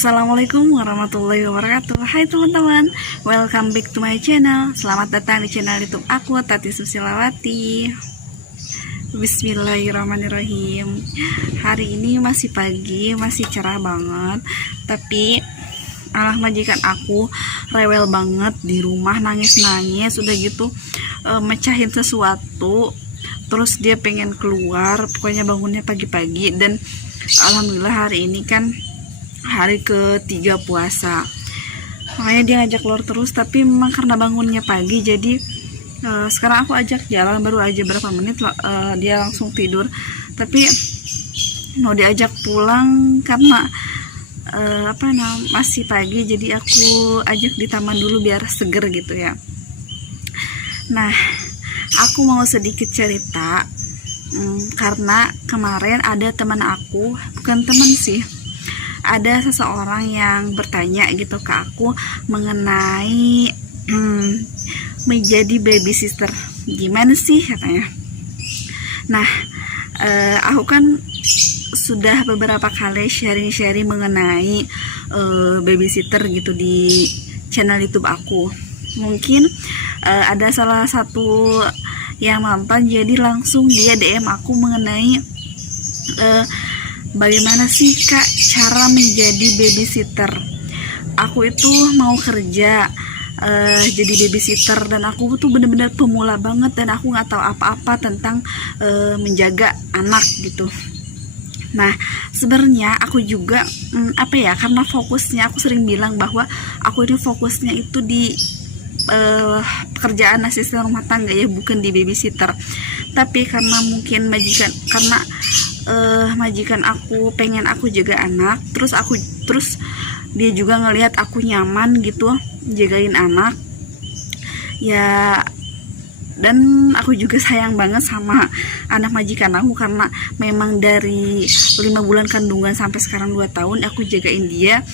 Assalamualaikum warahmatullahi wabarakatuh. Hai teman-teman, welcome back to my channel. Selamat datang di channel YouTube aku, Tati Susilawati. Bismillahirrahmanirrahim. Hari ini masih pagi, masih cerah banget. Tapi majikan aku rewel banget di rumah, nangis-nangis. Udah gitu mecahin sesuatu, terus dia pengen keluar. Pokoknya bangunnya pagi-pagi. Dan alhamdulillah hari ini kan hari ketiga puasa, makanya dia ngajak keluar terus. Tapi memang karena bangunnya pagi, jadi sekarang aku ajak jalan, baru aja berapa menit dia langsung tidur. Tapi mau diajak pulang karena masih pagi, jadi aku ajak di taman dulu biar seger gitu ya. Nah, aku mau sedikit cerita karena kemarin ada teman aku, bukan teman sih, ada seseorang yang bertanya gitu ke aku mengenai menjadi babysitter, gimana sih katanya. Nah, aku kan sudah beberapa kali sharing mengenai babysitter gitu di channel YouTube aku. Mungkin ada salah satu yang nonton, jadi langsung dia DM aku mengenai bagaimana sih Kak cara menjadi babysitter. Aku itu mau kerja jadi babysitter, dan aku tuh bener-bener pemula banget, dan aku nggak tahu apa-apa tentang menjaga anak gitu. Nah, sebenarnya aku juga karena fokusnya, aku sering bilang bahwa aku ini fokusnya itu di pekerjaan asisten rumah tangga ya, bukan di babysitter. Tapi karena mungkin majikan aku pengen aku jaga anak, terus dia juga ngelihat aku nyaman gitu jagain anak ya. Dan aku juga sayang banget sama anak majikan aku, karena memang dari 5 bulan kandungan sampai sekarang 2 tahun aku jagain dia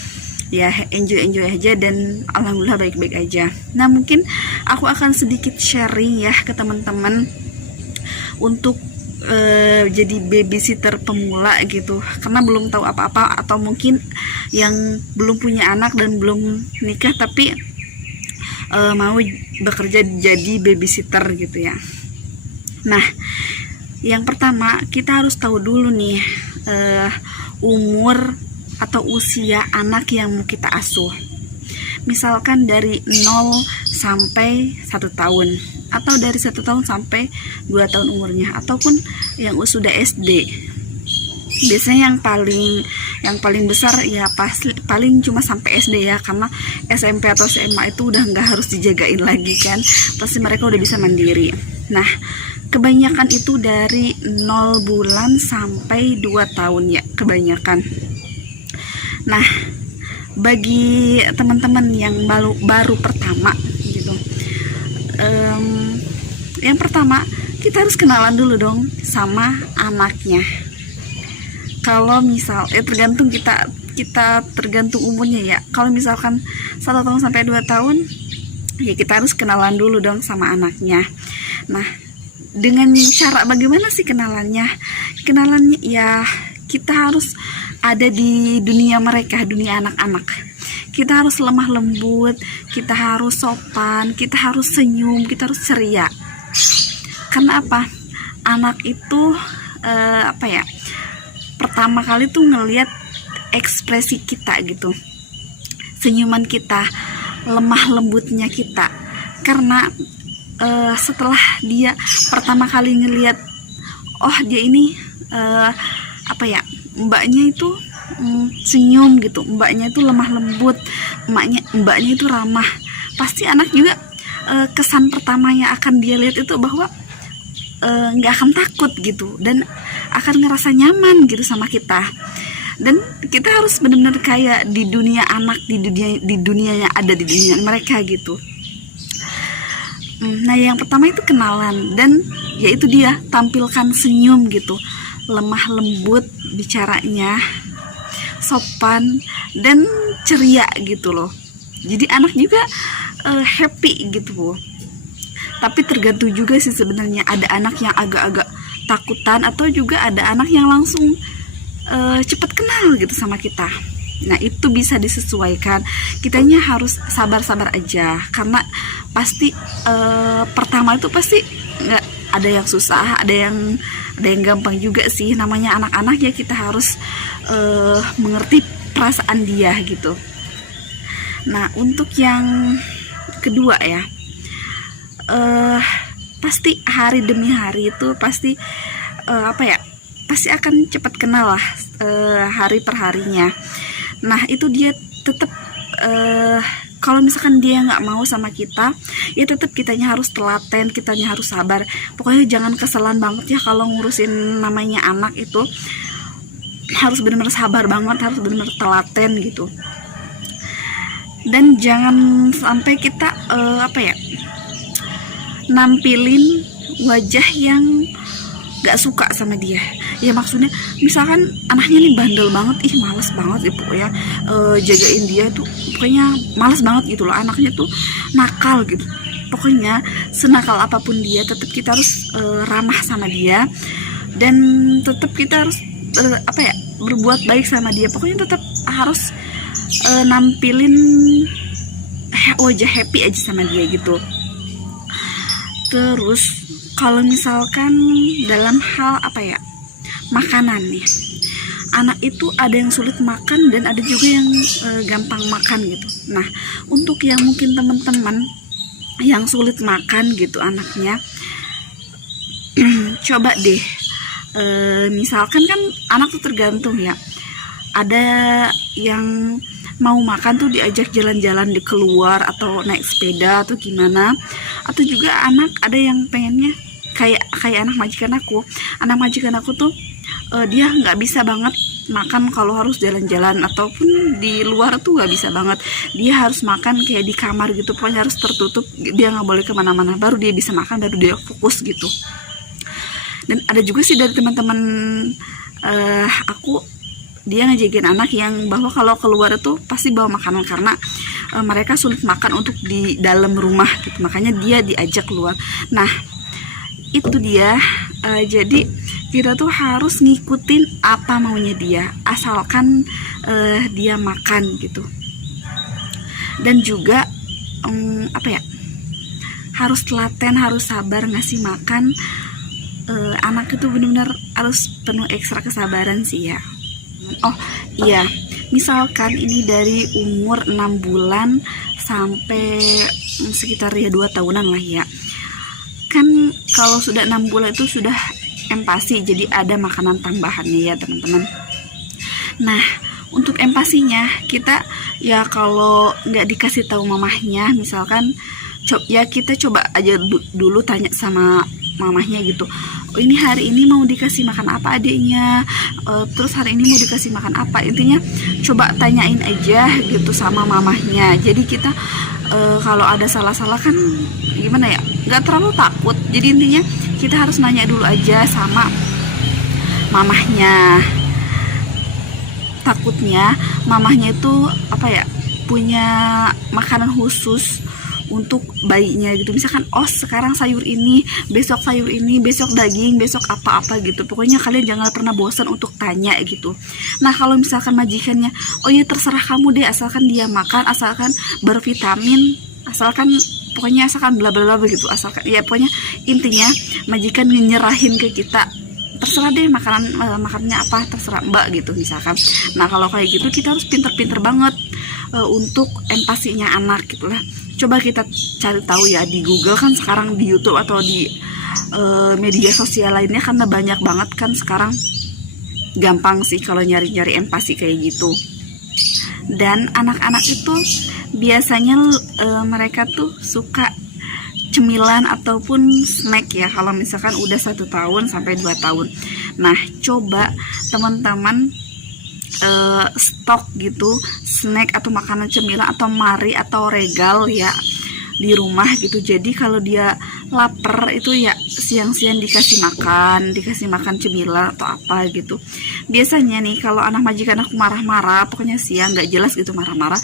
ya, enjoy aja, dan alhamdulillah baik-baik aja. Nah, mungkin aku akan sedikit sharing ya ke teman-teman untuk jadi babysitter pemula gitu, karena belum tahu apa-apa, atau mungkin yang belum punya anak dan belum nikah tapi mau bekerja jadi babysitter gitu ya. Nah, yang pertama kita harus tahu dulu nih umur atau usia anak yang mau kita asuh. Misalkan dari 0 sampai 1 tahun, atau dari 1 tahun sampai 2 tahun umurnya, ataupun yang sudah SD. Biasanya yang paling besar ya paling cuma sampai SD ya, karena SMP atau SMA itu udah nggak harus dijagain lagi kan, pasti mereka udah bisa mandiri. Nah, kebanyakan itu dari 0 bulan sampai 2 tahun ya kebanyakan. Nah, bagi teman-teman yang baru pertama gitu, yang pertama kita harus kenalan dulu dong sama anaknya. Kalau misal tergantung kita tergantung umurnya ya. Kalau misalkan 1 tahun sampai 2 tahun ya kita harus kenalan dulu dong sama anaknya. Nah, dengan cara bagaimana sih kenalannya? Kenalannya ya kita harus ada di dunia mereka, dunia anak-anak. Kita harus lemah lembut, kita harus sopan, kita harus senyum, kita harus ceria. Karena apa? Anak itu pertama kali tuh ngelihat ekspresi kita gitu, senyuman kita, lemah lembutnya kita. Karena setelah dia pertama kali ngelihat, oh dia ini mbaknya itu senyum gitu, mbaknya itu lemah lembut, mbaknya itu ramah, pasti anak juga kesan pertama yang akan dia lihat itu bahwa nggak akan takut gitu, dan akan ngerasa nyaman gitu sama kita. Dan kita harus benar-benar kayak di dunia anak, di dunia yang ada di dunia mereka gitu. Nah, yang pertama itu kenalan, dan yaitu dia tampilkan senyum gitu, lemah lembut bicaranya, sopan dan ceria gitu loh. Jadi anak juga happy gitu loh. Tapi tergantung juga sih sebenarnya, ada anak yang agak-agak takutan, atau juga ada anak yang langsung cepat kenal gitu sama kita. Nah itu bisa disesuaikan, kitanya harus sabar-sabar aja, karena pasti pertama itu pasti nggak ada yang susah, ada yang gampang juga sih, namanya anak-anak ya, kita harus mengerti perasaan dia gitu. Nah untuk yang kedua ya, pasti hari demi hari itu pasti pasti akan cepat kenal lah hari per harinya. Nah itu dia tetap kalau misalkan dia nggak mau sama kita, ya tetap kitanya harus telaten, kitanya harus sabar. Pokoknya jangan keselan banget ya kalau ngurusin namanya anak itu, harus benar-benar sabar banget, harus benar-benar telaten gitu. Dan jangan sampai kita nampilin wajah yang gak suka sama dia. Ya maksudnya misalkan anaknya nih bandel banget, males banget ya pokoknya jagain dia tuh, pokoknya males banget gitu loh, anaknya tuh nakal gitu. Pokoknya senakal apapun dia, tetap kita harus ramah sama dia, dan tetap kita harus berbuat baik sama dia. Pokoknya tetap harus nampilin wajah happy aja sama dia gitu. Terus kalau misalkan dalam hal makanan nih, anak itu ada yang sulit makan dan ada juga yang gampang makan gitu. Nah untuk yang mungkin teman-teman yang sulit makan gitu anaknya, coba deh misalkan kan anak tuh tergantung ya, ada yang mau makan tuh diajak jalan-jalan di keluar atau naik sepeda atau gimana, atau juga anak ada yang pengennya kayak anak majikan aku. Anak majikan aku tuh dia nggak bisa banget makan kalau harus jalan-jalan ataupun di luar tuh nggak bisa banget, dia harus makan kayak di kamar gitu, pokoknya harus tertutup, dia nggak boleh kemana-mana, baru dia bisa makan, baru dia fokus gitu. Dan ada juga sih dari teman-teman aku, dia ngejagain anak yang bahwa kalau keluar itu pasti bawa makanan, karena mereka sulit makan untuk di dalam rumah gitu, makanya dia diajak keluar. Nah itu dia, jadi kita tuh harus ngikutin apa maunya dia, asalkan dia makan gitu. Dan juga harus telaten, harus sabar ngasih makan. Anak itu benar-benar harus penuh ekstra kesabaran sih ya. Oh iya, misalkan ini dari umur 6 bulan sampai sekitar ya 2 tahunan lah ya. Kan kalau sudah 6 bulan itu sudah empasi, jadi ada makanan tambahannya ya teman-teman. Nah untuk empasinya kita ya kalau nggak dikasih tahu mamahnya, misalkan kita coba aja dulu tanya sama mamahnya gitu, ini hari ini mau dikasih makan apa adiknya, terus hari ini mau dikasih makan apa, intinya coba tanyain aja gitu sama mamahnya. Jadi kita kalau ada salah-salah kan gimana ya, nggak terlalu takut, jadi intinya kita harus nanya dulu aja sama mamahnya. Takutnya mamahnya itu punya makanan khusus untuk bayinya gitu, misalkan sekarang sayur ini, besok sayur ini, besok daging, besok apa-apa gitu. Pokoknya kalian jangan pernah bosan untuk tanya gitu. Nah kalau misalkan majikannya, terserah kamu deh, asalkan dia makan, asalkan bervitamin, asalkan pokoknya asalkan bla bla bla gitu, asalkan ya pokoknya intinya majikan nyerahin ke kita, terserah deh makanannya apa, terserah mbak gitu misalkan. Nah kalau kayak gitu kita harus pinter-pinter banget untuk empatinya anak gitulah. Coba kita cari tahu ya di Google, kan sekarang di YouTube atau di media sosial lainnya, karena banyak banget kan sekarang, gampang sih kalau nyari-nyari empati kayak gitu. Dan anak-anak itu biasanya mereka tuh suka cemilan ataupun snack ya, kalau misalkan udah 1 tahun sampai 2 tahun. Nah coba teman-teman stok gitu snack atau makanan cemilan atau mari atau regal ya di rumah gitu. Jadi kalau dia lapar itu ya siang-siang dikasih makan cemilan atau apa gitu. Biasanya nih kalau anak majikan aku marah-marah, pokoknya siang nggak jelas gitu marah-marah,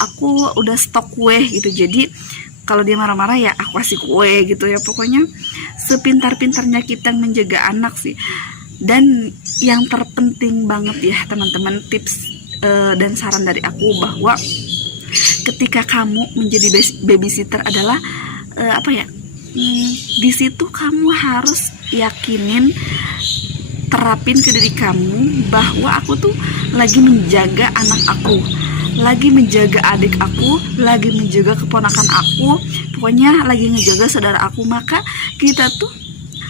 aku udah stok kue gitu. Jadi kalau dia marah-marah ya aku kasih kue gitu ya. Pokoknya sepintar-pintarnya kita menjaga anak sih. Dan yang terpenting banget ya teman-teman, tips dan saran dari aku bahwa ketika kamu menjadi babysitter adalah di situ kamu harus yakinin, terapin ke diri kamu bahwa aku tuh lagi menjaga anak aku, lagi menjaga adik aku, lagi menjaga keponakan aku, pokoknya lagi ngejaga saudara aku. Maka kita tuh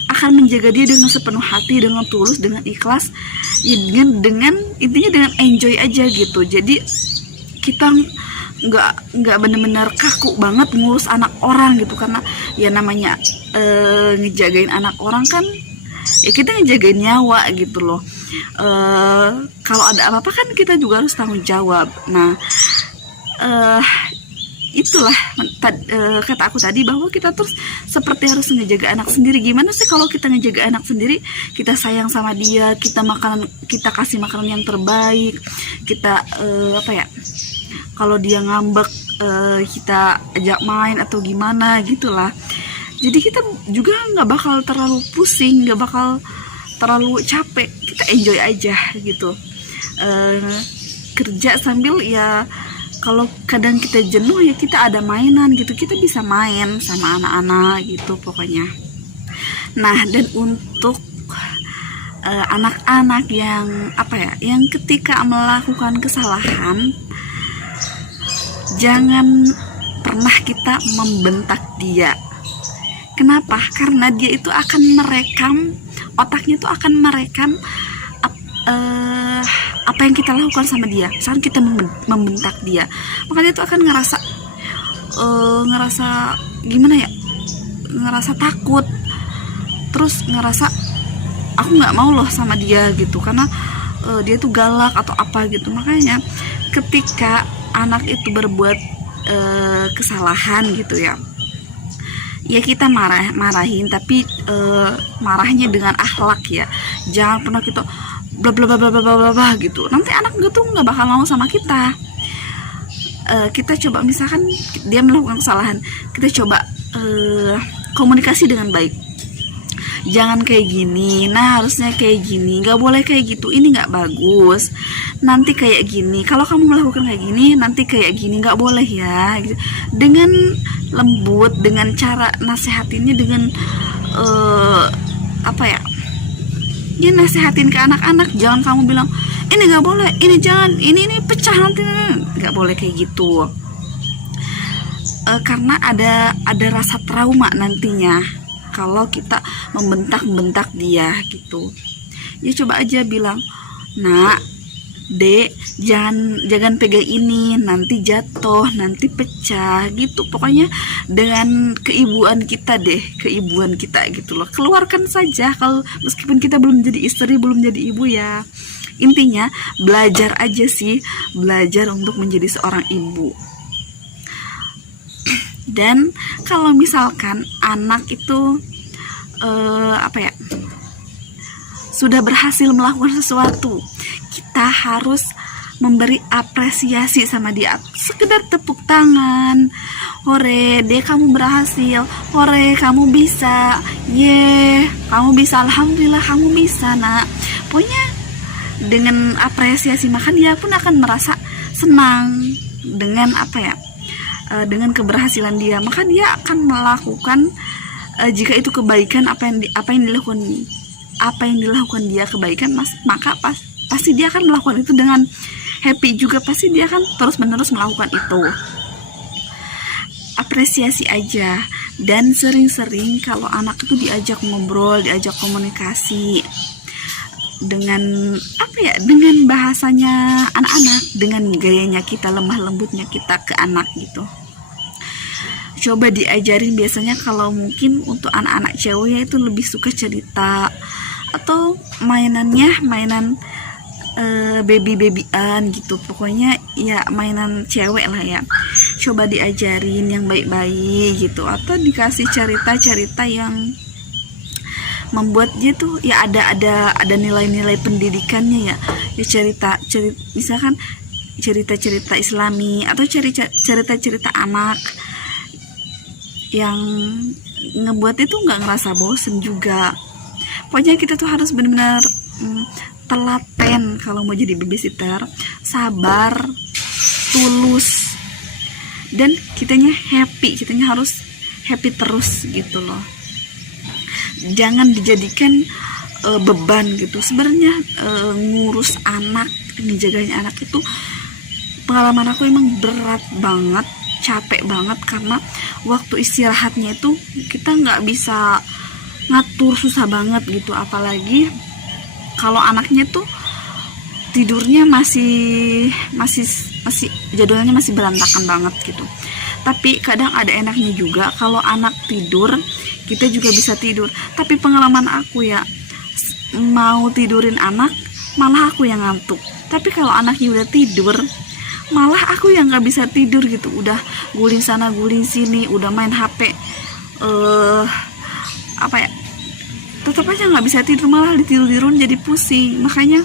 akan menjaga dia dengan sepenuh hati, dengan tulus, dengan ikhlas, ya, dengan intinya dengan enjoy aja gitu. Jadi kita nggak benar-benar kaku banget ngurus anak orang gitu, karena ya namanya ngejagain anak orang kan ya kita ngejagain nyawa gitu loh. Kalau ada apa-apa kan kita juga harus tanggung jawab. Nah, itulah kata aku tadi bahwa kita terus seperti harus ngejaga anak sendiri. Gimana sih kalau kita ngejaga anak sendiri, kita sayang sama dia, kita kasih makanan yang terbaik, kita kalau dia ngambek kita ajak main atau gimana gitulah. Jadi kita juga nggak bakal terlalu pusing, nggak bakal terlalu capek, kita enjoy aja gitu. Kerja sambil ya, kalau kadang kita jenuh ya kita ada mainan gitu, kita bisa main sama anak-anak gitu pokoknya. Nah, dan untuk anak-anak yang yang ketika melakukan kesalahan, jangan pernah kita membentak dia. Kenapa? Karena dia itu akan merekam, otaknya itu akan merekam apa yang kita lakukan sama dia. Saat kita membentak dia, maka dia itu akan ngerasa gimana ya, ngerasa takut, terus ngerasa aku nggak mau loh sama dia gitu, karena dia tuh galak atau apa gitu. Makanya ketika anak itu berbuat kesalahan gitu ya kita marahin, tapi marahnya dengan akhlak ya. Jangan pernah kita bla bla bla bla bla bla gitu. Nanti anak itu nggak bakal mau sama kita. Kita coba, misalkan dia melakukan kesalahan, kita coba komunikasi dengan baik. Jangan kayak gini, nah harusnya kayak gini, nggak boleh kayak gitu, ini nggak bagus, nanti kayak gini, kalau kamu melakukan kayak gini nanti kayak gini, nggak boleh ya gitu. Dengan lembut, dengan cara nasehatinnya dengan nasehatin ke anak-anak. Jangan kamu bilang ini nggak boleh, ini jangan, ini pecah nanti, nggak boleh kayak gitu. Karena ada rasa trauma nantinya kalau kita membentak dia gitu. Ya coba aja bilang, nak, dek, jangan pegang ini, nanti jatuh, nanti pecah gitu. Pokoknya dengan keibuan kita gitu loh. Keluarkan saja, kalau meskipun kita belum jadi istri, belum jadi ibu ya. Intinya belajar aja sih, belajar untuk menjadi seorang ibu. Dan kalau misalkan anak itu sudah berhasil melakukan sesuatu, kita harus memberi apresiasi sama dia. Sekedar tepuk tangan, hore deh kamu berhasil, hore kamu bisa, kamu bisa, alhamdulillah kamu bisa nak. Pokoknya dengan apresiasi, maka dia pun akan merasa senang dengan dengan keberhasilan dia. Maka dia akan melakukan, jika itu kebaikan, apa yang dilakukan dia kebaikan, maka pasti dia akan melakukan itu dengan happy juga. Pasti dia akan terus-menerus melakukan itu. Apresiasi aja, dan sering-sering kalau anak itu diajak ngobrol, diajak komunikasi dengan dengan bahasanya anak-anak, dengan gayanya kita, lemah lembutnya kita ke anak gitu. Coba diajarin. Biasanya kalau mungkin untuk anak-anak cewek itu lebih suka cerita, atau mainan baby-babyan gitu. Pokoknya ya mainan cewek lah ya. Coba diajarin yang baik-baik gitu, atau dikasih cerita-cerita yang membuat dia tuh ya ada nilai-nilai pendidikannya ya. Cerita misalkan cerita-cerita Islami, atau cerita-cerita anak yang ngebuat itu nggak ngerasa bosen juga. Pokoknya kita tuh harus benar-benar telaten kalau mau jadi babysitter. sabar, tulus, dan kitanya happy, kitanya harus happy terus gitu loh. Jangan dijadikan beban gitu. Sebenarnya ngurus anak, ngejagain anak itu pengalaman aku emang berat banget, capek banget, karena waktu istirahatnya itu kita nggak bisa ngatur, susah banget gitu. Apalagi kalau anaknya tuh tidurnya masih jadwalnya masih berantakan banget gitu. Tapi kadang ada enaknya juga, kalau anak tidur kita juga bisa tidur. Tapi pengalaman aku ya, mau tidurin anak malah aku yang ngantuk. Tapi kalau anaknya udah tidur malah aku yang nggak bisa tidur gitu. Udah guling sana guling sini, udah main HP, apa ya, tetap aja nggak bisa tidur, malah ditidur-tidurin jadi pusing. Makanya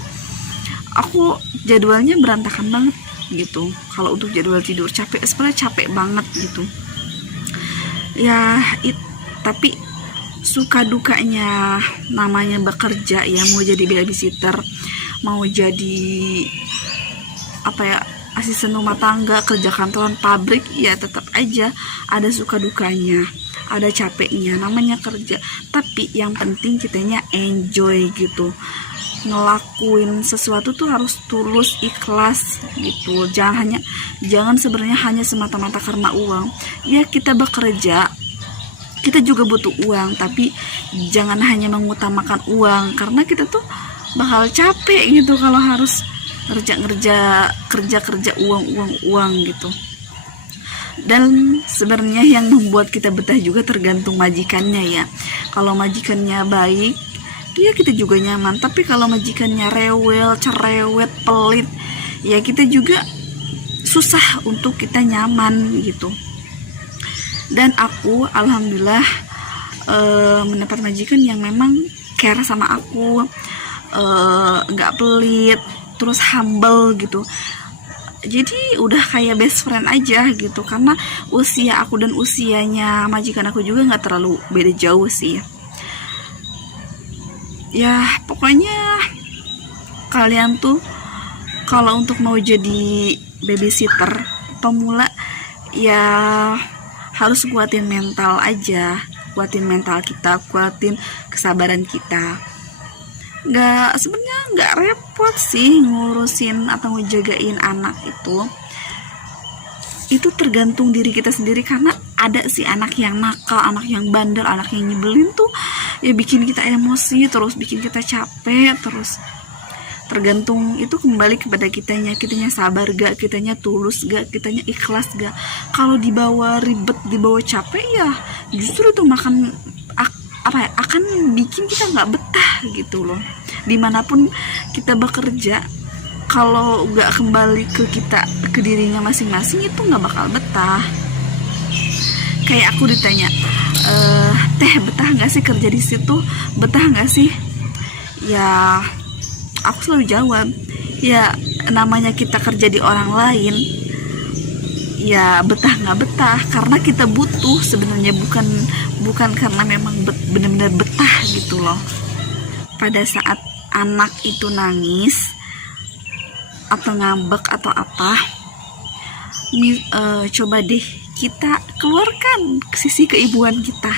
aku jadwalnya berantakan banget gitu. Kalau untuk jadwal tidur capek, sebenarnya capek banget gitu ya. Tapi suka dukanya namanya bekerja ya, mau jadi babysitter, mau jadi apa ya, asisten rumah tangga, kerja kantoran, pabrik, ya tetap aja ada suka dukanya, ada capeknya, namanya kerja. Tapi yang penting kitanya enjoy gitu, ngelakuin sesuatu tuh harus tulus, ikhlas gitu. Jangan sebenarnya hanya semata-mata karena uang. Ya kita bekerja, kita juga butuh uang, tapi jangan hanya mengutamakan uang, karena kita tuh bakal capek gitu kalau harus kerja uang gitu. Dan sebenarnya yang membuat kita betah juga tergantung majikannya ya. Kalau majikannya baik, ya kita juga nyaman. Tapi kalau majikannya rewel, cerewet, pelit, ya kita juga susah untuk kita nyaman gitu. Dan aku alhamdulillah mendapat majikan yang memang care sama aku, nggak pelit, terus humble gitu. Jadi udah kayak best friend aja gitu, karena usia aku dan usianya majikan aku juga nggak terlalu beda jauh sih ya. Pokoknya kalian tuh kalau untuk mau jadi babysitter pemula ya harus kuatin mental aja, kuatin mental kita, kuatin kesabaran kita. Sebenarnya nggak repot sih ngurusin atau ngejagain anak itu tergantung diri kita sendiri. Karena ada sih anak yang nakal, anak yang bandel, anak yang nyebelin tuh ya bikin kita emosi terus, bikin kita capek terus. Tergantung, itu kembali kepada kitanya sabar gak, kitanya tulus gak, kitanya ikhlas gak. Kalau dibawa ribet, dibawa capek ya justru itu akan bikin kita nggak betah gitu loh. Dimanapun kita bekerja, kalau nggak kembali ke dirinya masing-masing, itu nggak bakal betah. Kayak aku ditanya, teh betah nggak sih kerja di situ, betah nggak sih? Ya aku selalu jawab, ya namanya kita kerja di orang lain, ya betah nggak betah karena kita butuh sebenarnya, bukan karena memang benar-benar betah gitu loh. Pada saat anak itu nangis atau ngambek atau apa, coba deh kita keluarkan sisi keibuan kita.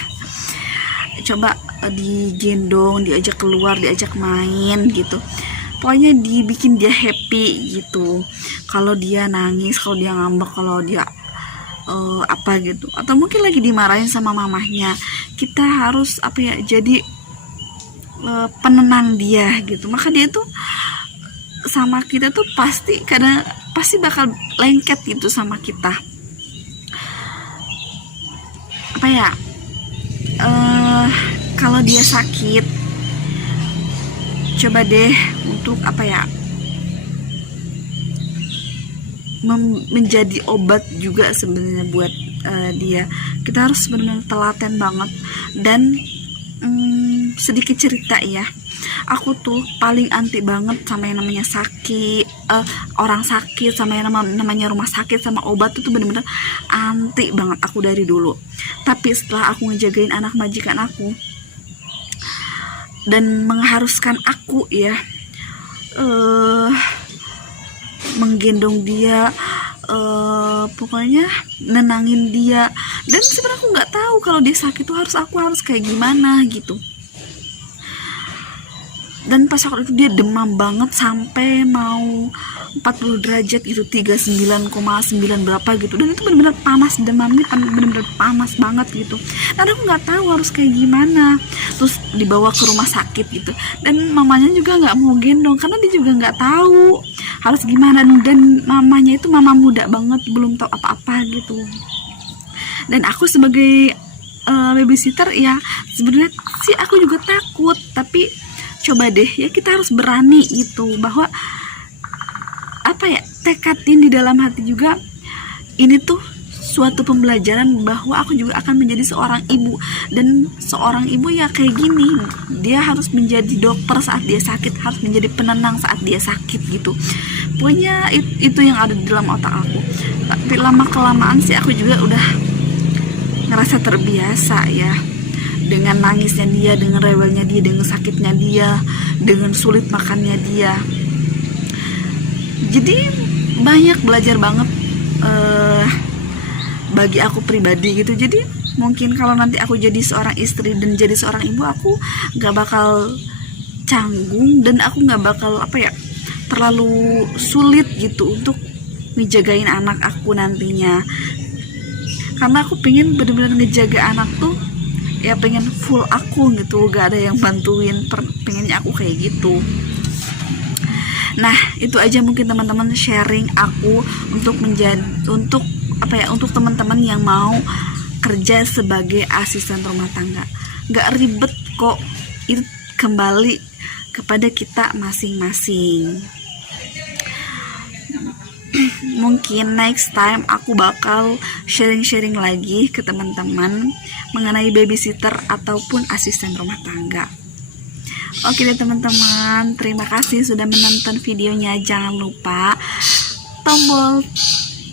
Coba digendong, diajak keluar, diajak main gitu. Pokoknya dibikin dia happy gitu. Kalau dia nangis, kalau dia ngambek, kalau dia apa gitu, atau mungkin lagi dimarahin sama mamahnya, kita harus jadi penenang dia gitu. Maka dia tuh sama kita tuh pasti bakal lengket gitu sama kita. Kalau dia sakit, coba deh untuk menjadi obat juga sebenarnya buat dia. Kita harus benar-benar telaten banget. Dan sedikit cerita ya, aku tuh paling anti banget sama yang namanya sakit, orang sakit, sama yang namanya rumah sakit, sama obat tuh bener-bener anti banget aku dari dulu. Tapi setelah aku ngejagain anak majikan aku dan mengharuskan aku ya menggendong dia, pokoknya nenangin dia. Dan sebenarnya aku nggak tahu kalau dia sakit tuh aku harus kayak gimana gitu. Dan pas waktu itu dia demam banget sampai mau 40 derajat gitu, 39,9 berapa gitu, dan itu benar-benar panas, demamnya benar-benar panas banget gitu. Dan aku nggak tahu harus kayak gimana. Terus dibawa ke rumah sakit gitu, dan mamanya juga nggak mau gendong karena dia juga nggak tahu harus gimana, dan mamanya itu mama muda banget, belum tahu apa-apa gitu. Dan aku sebagai babysitter ya sebenarnya sih aku juga takut, tapi coba deh ya, kita harus berani gitu, bahwa apa ya, tekadin di dalam hati juga, ini tuh suatu pembelajaran bahwa aku juga akan menjadi seorang ibu. Dan seorang ibu ya kayak gini, dia harus menjadi dokter saat dia sakit, harus menjadi penenang saat dia sakit gitu. Pokoknya itu yang ada di dalam otak aku. Tapi lama kelamaan sih aku juga udah ngerasa terbiasa ya, dengan nangisnya dia, dengan rewelnya dia, dengan sakitnya dia, dengan sulit makannya dia. Jadi banyak belajar banget bagi aku pribadi gitu. Jadi mungkin kalau nanti aku jadi seorang istri dan jadi seorang ibu, aku gak bakal canggung, dan aku gak bakal terlalu sulit gitu untuk ngejagain anak aku nantinya. Karena aku pengen bener-bener ngejaga anak tuh ya pengen full aku gitu, gak ada yang bantuin, pengennya aku kayak gitu. Nah itu aja mungkin teman-teman sharing aku untuk untuk teman-teman yang mau kerja sebagai asisten rumah tangga. Gak ribet kok, itu kembali kepada kita masing-masing. Mungkin next time aku bakal sharing-sharing lagi ke teman-teman mengenai babysitter ataupun asisten rumah tangga. Oke deh teman-teman, terima kasih sudah menonton videonya. Jangan lupa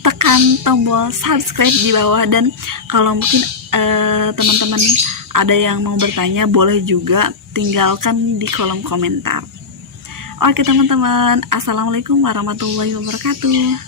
tekan tombol subscribe di bawah, dan kalau mungkin teman-teman ada yang mau bertanya, boleh juga tinggalkan di kolom komentar. Oke teman-teman, assalamualaikum warahmatullahi wabarakatuh.